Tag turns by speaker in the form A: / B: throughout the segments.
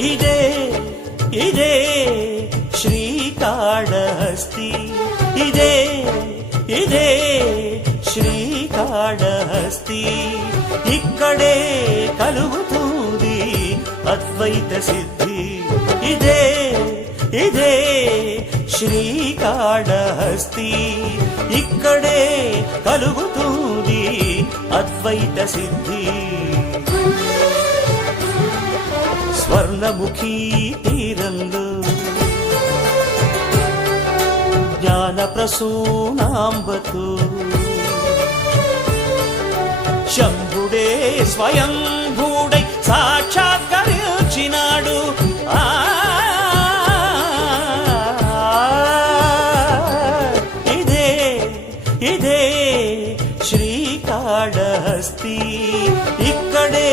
A: ఇదే ఇదే శ్రీకాళహస్తి. ఇదే ఇదే శ్రీకాళహస్తి. ఇక్కడే కలుగుతుంది అద్వైత సిద్ధి. ఇదే ఇదే శ్రీకాళహస్తి. ఇక్కడే కలుగుతుంది అద్వైత సిద్ధి. స్వర్ణముఖీ తీరంలో జ్ఞాన ప్రసూనాంబతు. శంభుడే స్వయం భూడై సాక్షాత్కరించినాడు. ఆ ఇదే ఇదే శ్రీకాళహస్తి. ఇక్కడే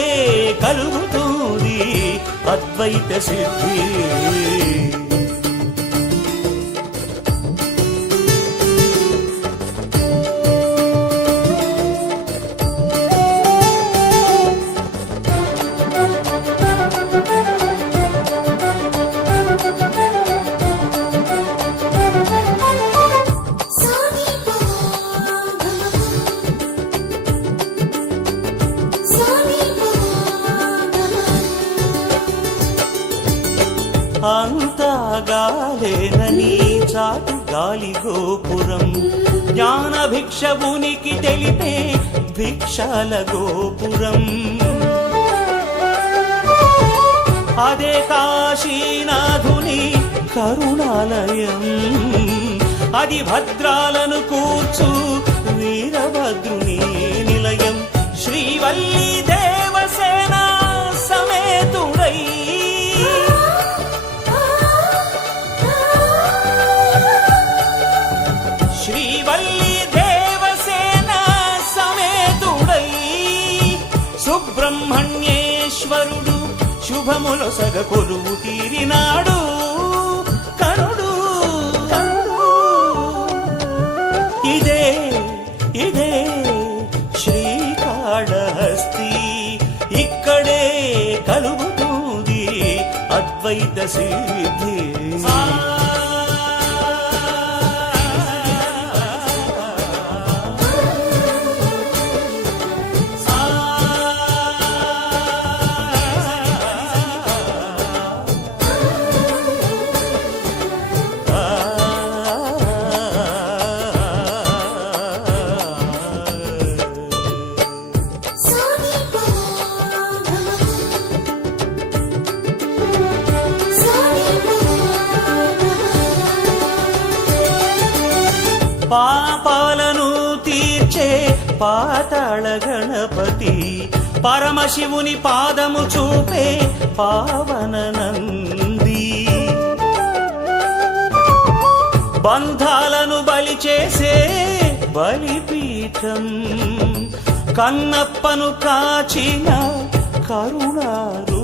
A: కలుగుతూ అద్వైత సిద్ధి అంతా గాలేనని చాటు గాలి గోపురం. జ్ఞాన భిక్షవునికి తెలిపే భిక్షాల గోపురం. అదే కాశీనాథుని కరుణాలయం. అది భద్రాలను కూర్చు వీరభద్రుని నిలయం. శ్రీవల్లి దేవసేన సమేతుడై సుబ్రహ్మణ్యేశ్వరుడు శుభముల సగ కొలువు తీరినాడు కరుడు. ఇదే ఇదే శ్రీకాళహస్తి. ఇక్కడే కలుగుతుంది అద్వైత సిద్ధి. పాపాలను తీర్చే పాతాళ గణపతి. పరమశివుని పాదము చూపే పావన నంది. బంధాలను బలి చేసే బలిపీఠం. కన్నప్పను కాచిన కరుణారు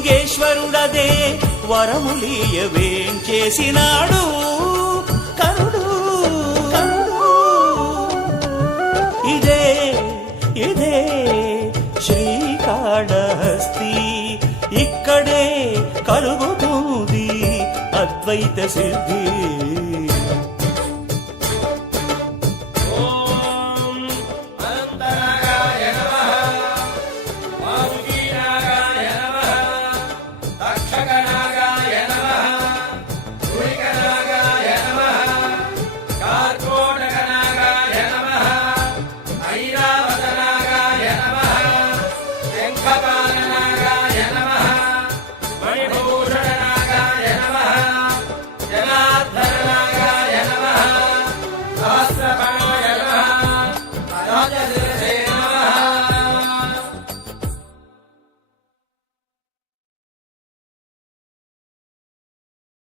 A: వాయులింగేశ్వరుడదే వరములీయవేం చేసినాడు? కరుడు కరుడు. ఇదే ఇదే శ్రీకాళహస్తి. ఇక్కడే కలుగుతుంది అద్వైత సిద్ధి.